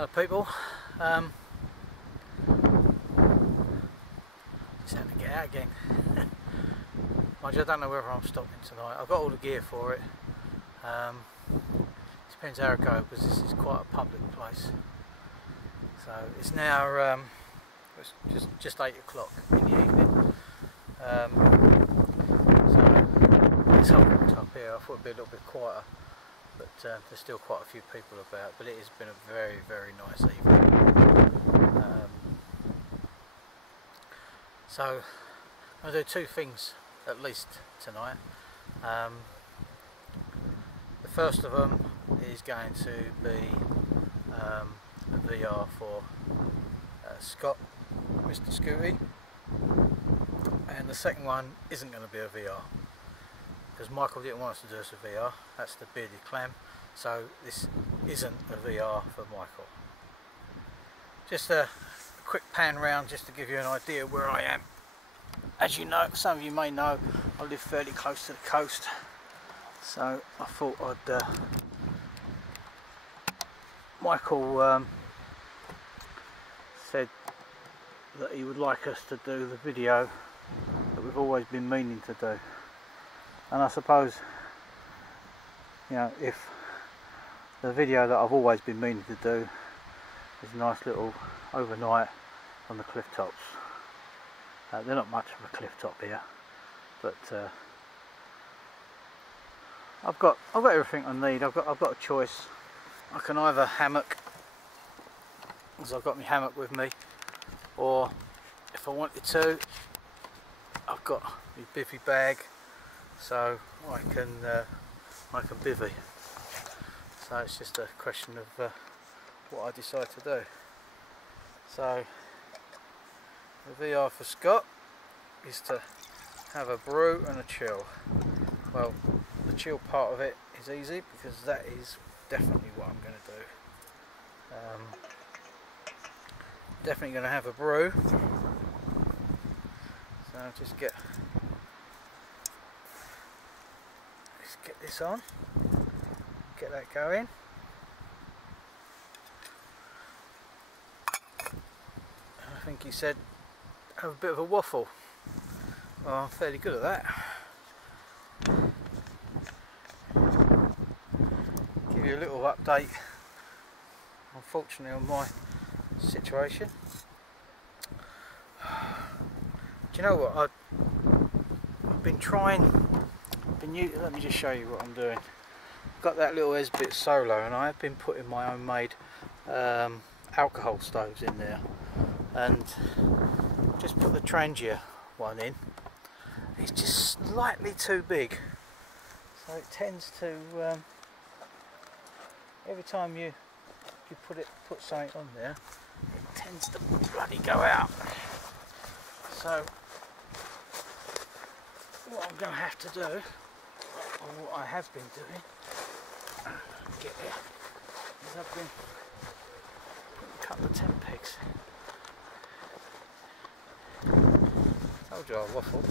Hello people, just having to get out again. Mind you, I don't know whether I'm stopping tonight. I've got all the gear for it. Depends how it goes, because this is quite a public place. So it's now it's just 8 o'clock in the evening. So it's hot up here. I thought it'd be a little bit quieter, but there's still quite a few people about. But it has been a very, very nice evening. So I'm going to do two things at least tonight. The first of them is going to be a VR for Scott, Mr. Scooty, and the second one isn't going to be a VR because Michael didn't want us to do this a VR. That's the Bearded Clam, so this isn't a VR for Michael. Just a quick pan round just to give you an idea where I am. As you know, some of you may know, I live fairly close to the coast, so I thought I'd Michael said that he would like us to do the video that we've always been meaning to do, and I suppose, you know, if the video that I've always been meaning to do is a nice little overnight on the cliff tops. They're not much of a cliff top here, but I've got everything I need. I've got a choice. I can either hammock, because I've got my hammock with me, or if I wanted to, I've got my bivvy bag, so I can bivvy. So it's just a question of what I decide to do. So the VR for Scott is to have a brew and a chill. Well, the chill part of it is easy because that is definitely what I'm going to do. Definitely going to have a brew. So I'll just get this on, get that going. I think he said have a bit of a waffle. Well, I'm fairly good at that. Give you a little update, unfortunately, on my situation. Do you know what? I've been trying. Let me just show you what I'm doing. I've got that little S-bit Solo, and I have been putting my own made alcohol stoves in there, and just put the Trangia one in. It's just slightly too big, so it tends to every time you put something on there, it tends to bloody go out. So what I'm going to have to do, or what I have been doing, get it, is I've been putting a couple of tent pegs. Told you I'll waffle.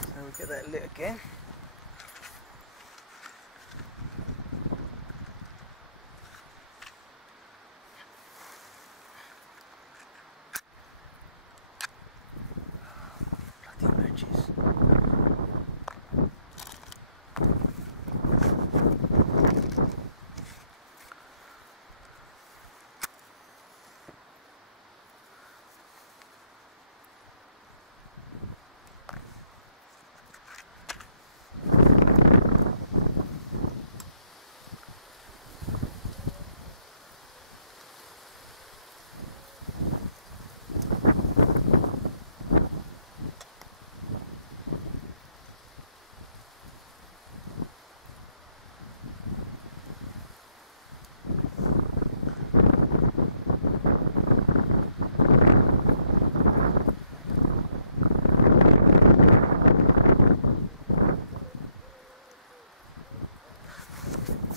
So we get that lit again. Bloody matches.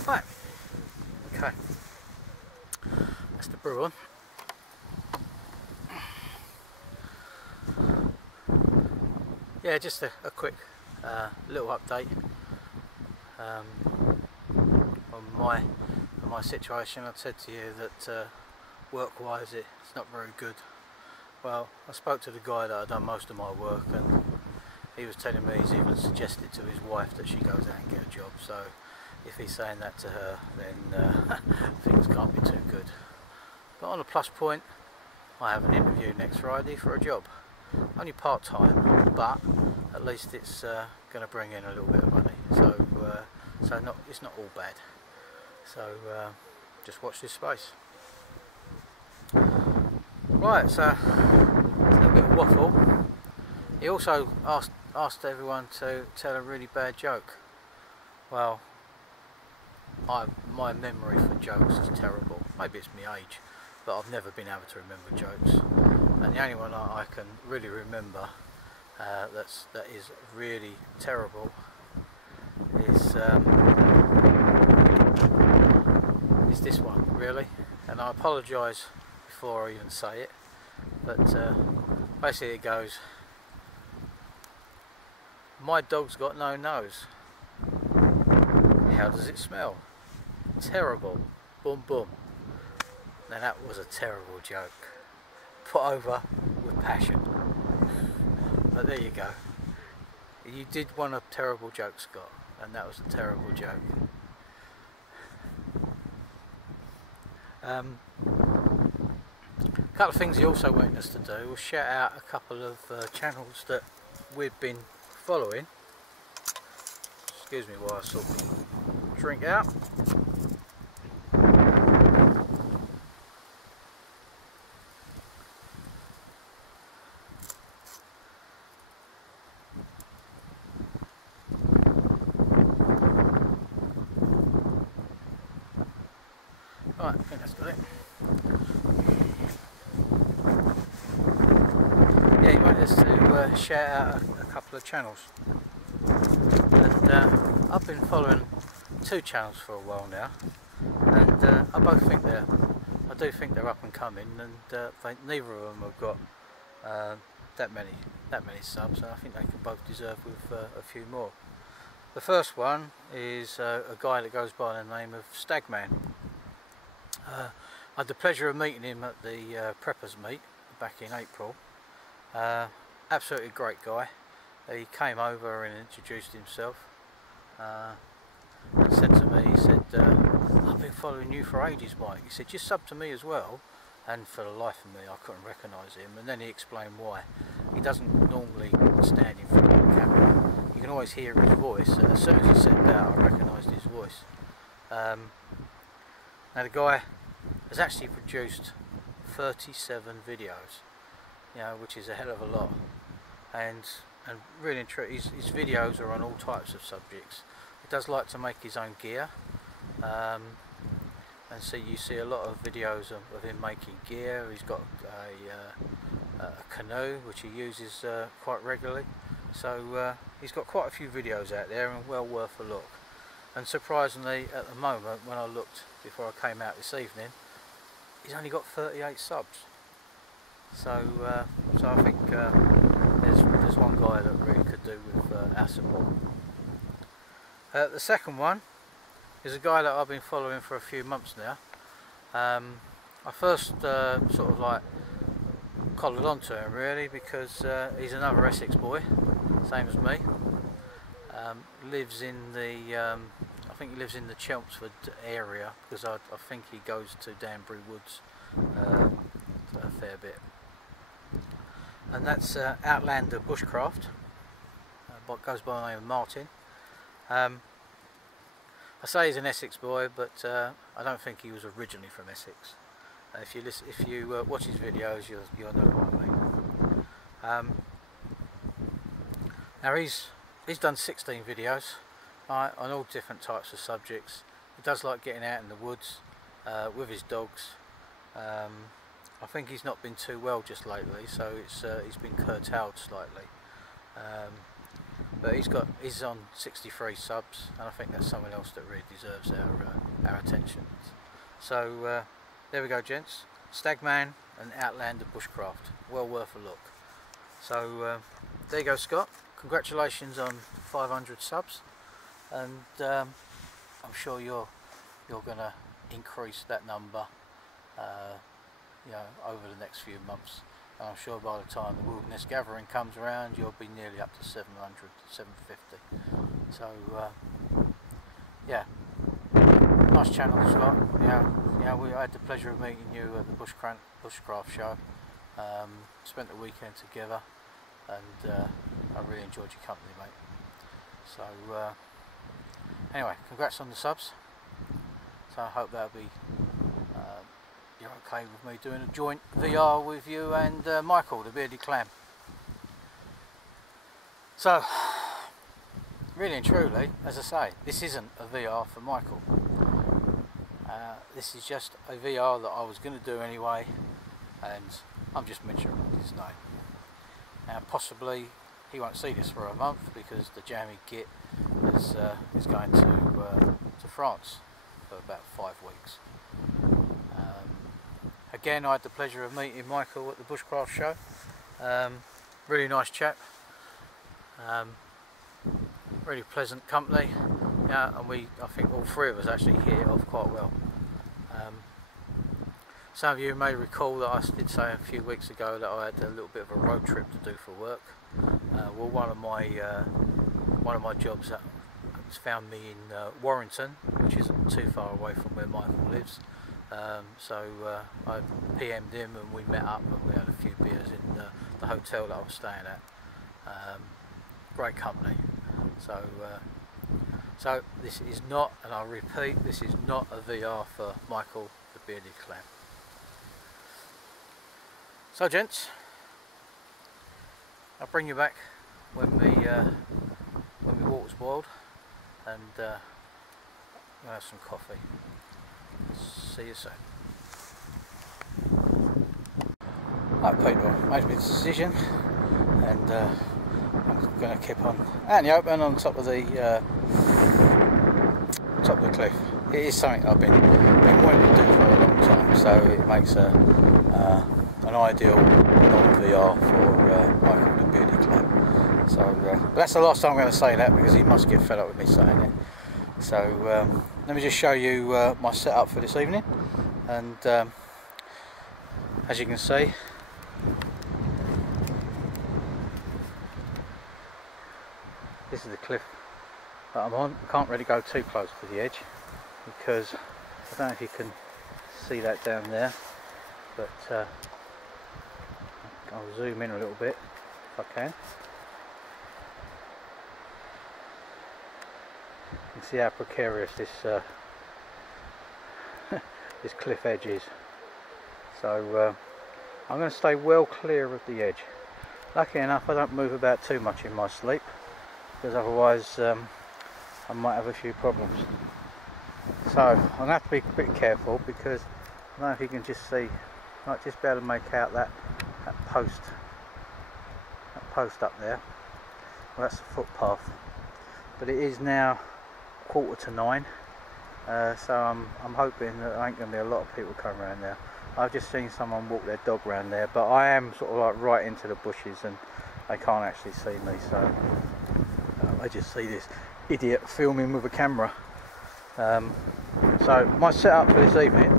Right, okay, that's the brew on. Yeah, just a quick little update on my situation. I said to you that work-wise it's not very good. Well, I spoke to the guy that had done most of my work, and he was telling me he's even suggested to his wife that she goes out and get a job. So if he's saying that to her, then things can't be too good. But on a plus point, I have an interview next Friday for a job. Only part-time, but at least it's going to bring in a little bit of money. So it's not all bad. So just watch this space. Right, so a little bit of waffle. He also asked everyone to tell a really bad joke. Well, my memory for jokes is terrible. Maybe it's my age, but I've never been able to remember jokes. And the only one I can really remember that is really terrible is this one, really. And I apologise before I even say it, but basically it goes, "My dog's got no nose. How does it smell? Terrible. Boom boom." Now that was a terrible joke, put over with passion. But there you go. You did want a terrible joke, Scott, and that was a terrible joke. A couple of things he also wanted us to do was shout out a couple of channels that we've been following. Excuse me while I sort of drink out. Right, I think that's got it. Yeah, he wanted us to shout out a couple of channels. And I've been following two channels for a while now, and I do think they're up and coming, and neither of them have got that many subs, and I think they can both deserve with a few more. The first one is a guy that goes by the name of Stagman. I had the pleasure of meeting him at the Preppers meet back in April. Absolutely great guy. He came over and introduced himself and said to me, he said, "I've been following you for ages, Mike." He said, "You sub to me as well?" And for the life of me I couldn't recognise him, and then he explained why. He doesn't normally stand in front of the camera. You can always hear his voice, and as soon as he said that I recognised his voice. Now the guy has actually produced 37 videos, you know, which is a hell of a lot, and really and truly his videos are on all types of subjects. He does like to make his own gear, and so you see a lot of videos of him making gear. He's got a canoe which he uses quite regularly, so he's got quite a few videos out there and well worth a look. And surprisingly, at the moment, when I looked before I came out this evening, he's only got 38 subs. So I think there's one guy that really could do with our support. The second one is a guy that I've been following for a few months now. I first sort of like collared onto him really because he's another Essex boy, same as me. Lives in the I think he lives in the Chelmsford area, because I think he goes to Danbury Woods a fair bit, and that's Outlander Bushcraft, what goes by the name of Martin. I say he's an Essex boy, but I don't think he was originally from Essex. If you watch his videos, you'll know what I mean. Now he's done 16 videos, right, on all different types of subjects. He does like getting out in the woods with his dogs. I think he's not been too well just lately, so he's been curtailed slightly. But he's on 63 subs, and I think that's someone else that really deserves our attention. So there we go, gents. Stagman and Outlander Bushcraft, well worth a look. So there you go, Scott. congratulations on 500 subs, and I'm sure you're going to increase that number you know, over the next few months. And I'm sure by the time the Wilderness Gathering comes around, you'll be nearly up to 700, 750. So yeah, nice channel, Scott. I had the pleasure of meeting you at the Bushcraft show. Spent the weekend together, and I really enjoyed your company, mate. So anyway, congrats on the subs. So I hope that'll be you're okay with me doing a joint VR with you and Michael, the Bearded Clam. So really and truly, as I say, this isn't a VR for Michael. This is just a VR that I was going to do anyway, and I'm just mentioning his name. Now possibly he won't see this for a month because the jammy git is going to France for about 5 weeks. Again, I had the pleasure of meeting Michael at the Bushcraft show. Really nice chap. Really pleasant company. Yeah, and I think all three of us actually hit it off quite well. Some of you may recall that I did say a few weeks ago that I had a little bit of a road trip to do for work. Well, one of my jobs has found me in Warrington, which isn't too far away from where Michael lives. So I PM'd him and we met up and we had a few beers in the hotel that I was staying at. Great company. So this is not, and I repeat, this is not a VR for Michael the Bearded Clam. So gents, I'll bring you back when my water's boiled, and we'll have some coffee. See you soon. Right, people, made me the decision, and I'm going to keep on out in the open on top of the cliff. It is something I've been wanting to do for a long time, so it makes an ideal non-VR for Michael the Bearded Clam. So but that's the last time I'm going to say that, because he must get fed up with me saying it. So let me just show you my setup for this evening, and as you can see, this is the cliff that I'm on. I can't really go too close to the edge because I don't know if you can see that down there, but I'll zoom in a little bit if I can. You can see how precarious this this cliff edge is. So I'm going to stay well clear of the edge. Lucky enough, I don't move about too much in my sleep, because otherwise I might have a few problems. So I'm going to have to be a bit careful, because I don't know if you can just see, might just be able to make out that post up there. Well, that's the footpath, but it is now 8:45, so I'm hoping that there ain't going to be a lot of people coming around there. I've just seen someone walk their dog around there, but I am sort of like right into the bushes and they can't actually see me, so I just see this idiot filming with a camera. So my setup for this evening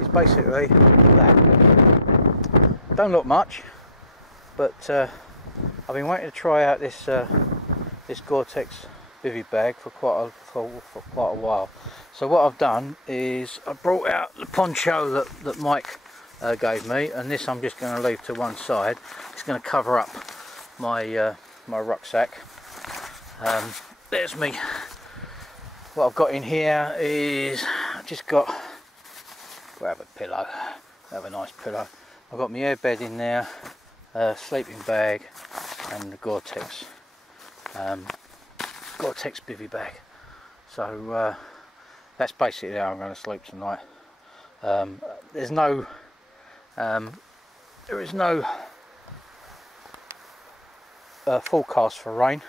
is basically that. Don't look much, but I've been waiting to try out this this Gore-Tex bivy bag for quite a while. So what I've done is I brought out the poncho that Mike gave me, and this I'm just going to leave to one side. It's going to cover up my my rucksack. There's me. What I've got in here is I've just got, grab a pillow, have a nice pillow. I've got my airbed in there, sleeping bag, and the Gore-Tex Gore-Tex bivy bag. So that's basically how I'm going to sleep tonight. There is no forecast for rain,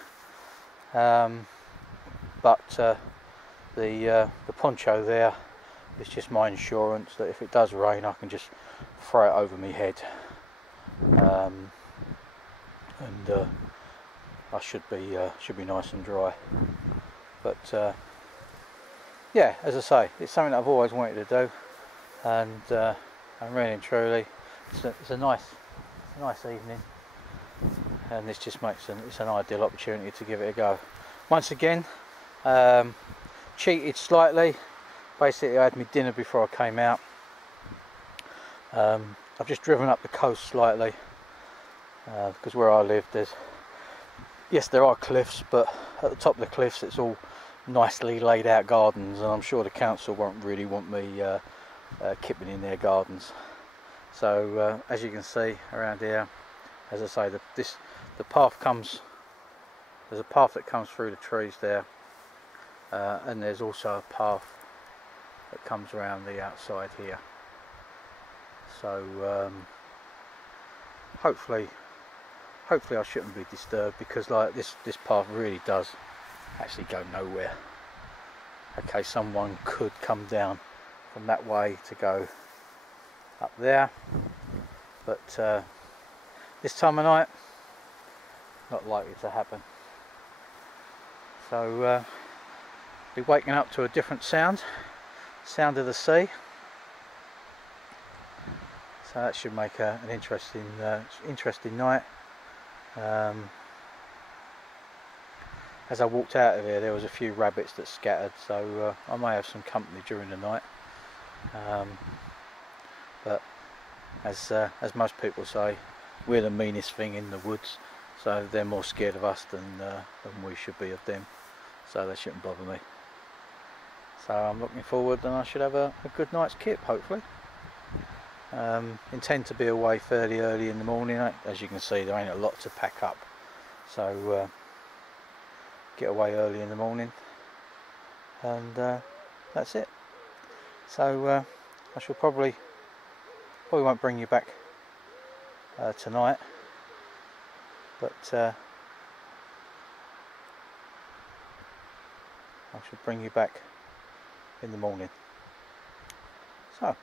but the poncho there is just my insurance that if it does rain I can just throw it over my head, and I should be nice and dry. But yeah, as I say, it's something that I've always wanted to do, and really and truly, it's a nice evening, and this just makes it's an ideal opportunity to give it a go. Once again, cheated slightly. Basically, I had my dinner before I came out. I've just driven up the coast slightly because where I live, yes, there are cliffs, but at the top of the cliffs it's all nicely laid out gardens, and I'm sure the council won't really want me kipping in their gardens. So as you can see around here, as I say, the path comes, there's a path that comes through the trees there, and there's also a path that comes around the outside here. So hopefully I shouldn't be disturbed, because like this path really does actually go nowhere. Okay, someone could come down from that way to go up there, but this time of night, not likely to happen. So be waking up to a different sound of the sea. So that should make an interesting night. As I walked out of here, there was a few rabbits that scattered, so I may have some company during the night. But as most people say, we're the meanest thing in the woods, so they're more scared of us than we should be of them. So they shouldn't bother me. So I'm looking forward, and I should have a good night's kip, hopefully. Intend to be away fairly early in the morning. As you can see, there ain't a lot to pack up, so get away early in the morning, and that's it. So I shall probably won't bring you back tonight, but I shall bring you back in the morning. So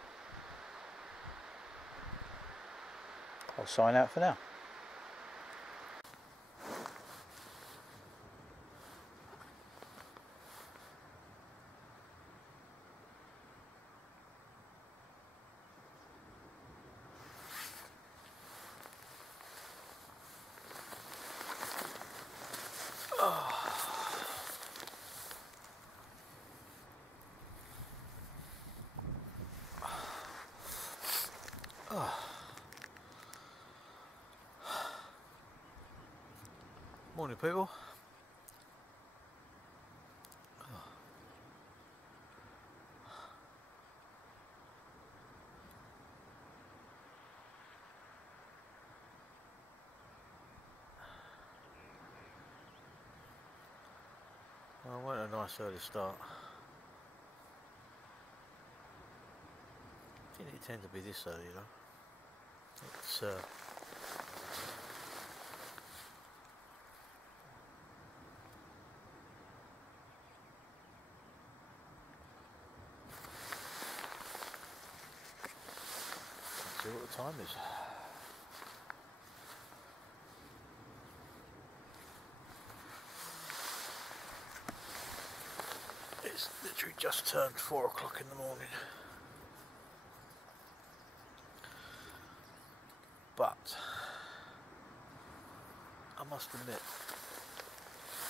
I'll sign out for now. Morning, people. Well, I went a nice early start. Didn't intend to be this early though. It's see what the time is. It's literally just turned 4 o'clock in the morning. But I must admit,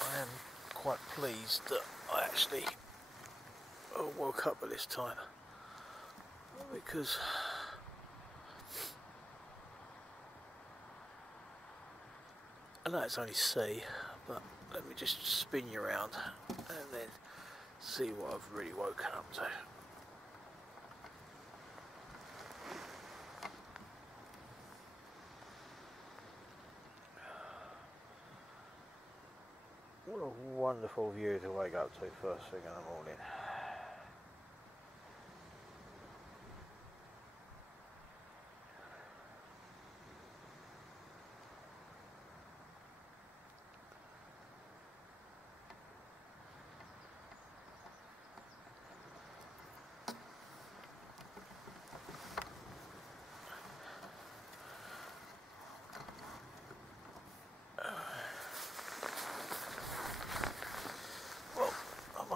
I am quite pleased that I actually woke up at this time, because I know it's only sea, but let me just spin you around and then see what I've really woken up to. What a wonderful view to wake up to first thing in the morning.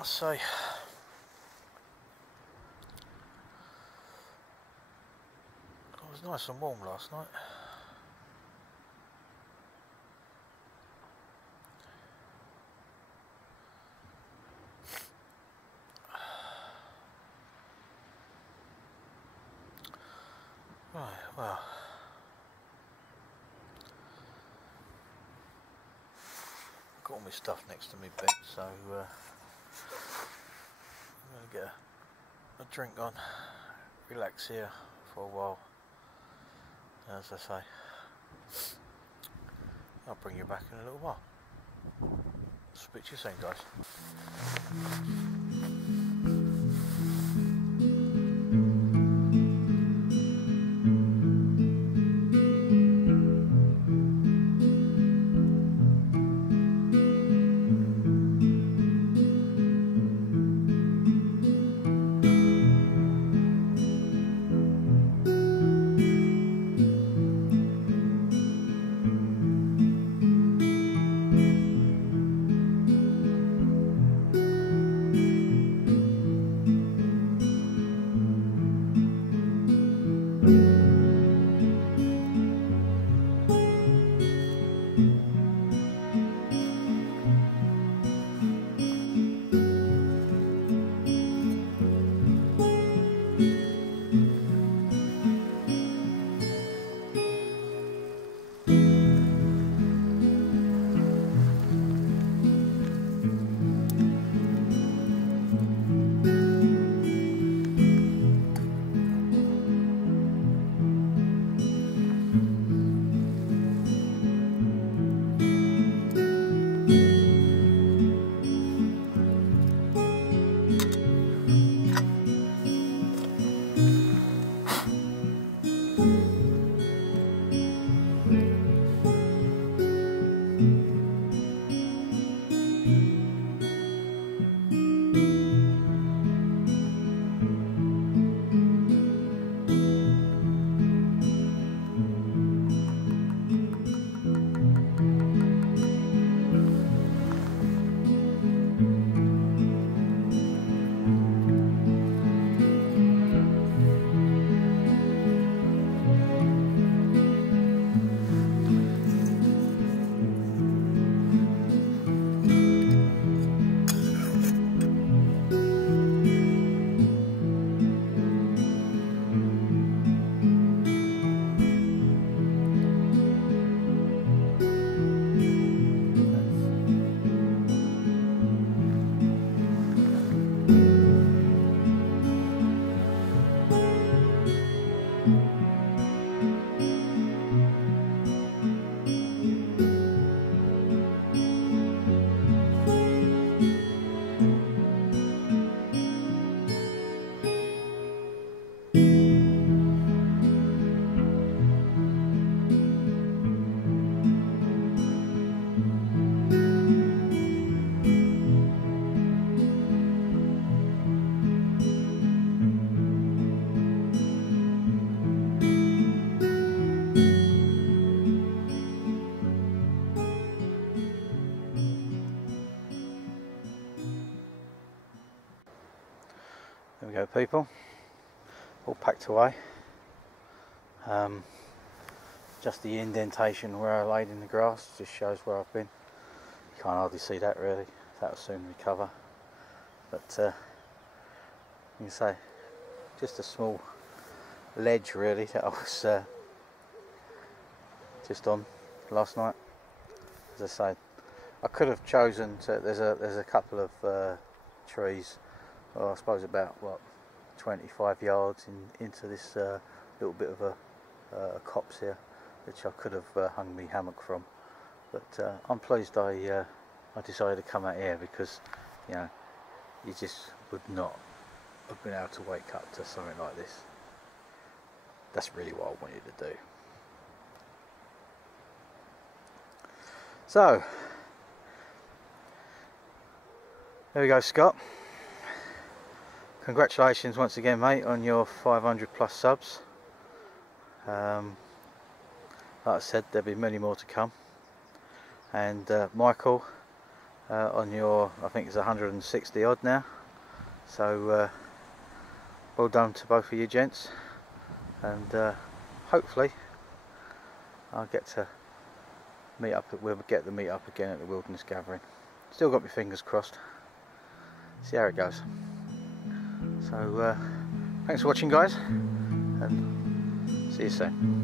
I'll say. It was nice and warm last night. Right, well. I've got all my stuff next to my bed, so I'm going to get a drink on, relax here for a while. As I say, I'll bring you back in a little while. Speak to you soon, guys. There we go, people, all packed away. Just the indentation where I laid in the grass just shows where I've been. You can't hardly see that really, that'll soon recover. But you can say, just a small ledge really that I was just on last night. As I say, I could have chosen to, there's a couple of trees, well, I suppose about what 25 yards into this little bit of a copse here, which I could have hung me hammock from. But I'm pleased I decided to come out here, because you know, you just would not have been able to wake up to something like this. That's really what I wanted to do. So there we go, Scott. Congratulations once again, mate, on your 500 plus subs. Like I said, there'll be many more to come. And Michael, on your, I think it's 160 odd now. So well done to both of you gents, and hopefully I'll get to meet up. We'll get the meet up again at the Wilderness Gathering. Still got my fingers crossed. See how it goes. So thanks for watching, guys, and see you soon.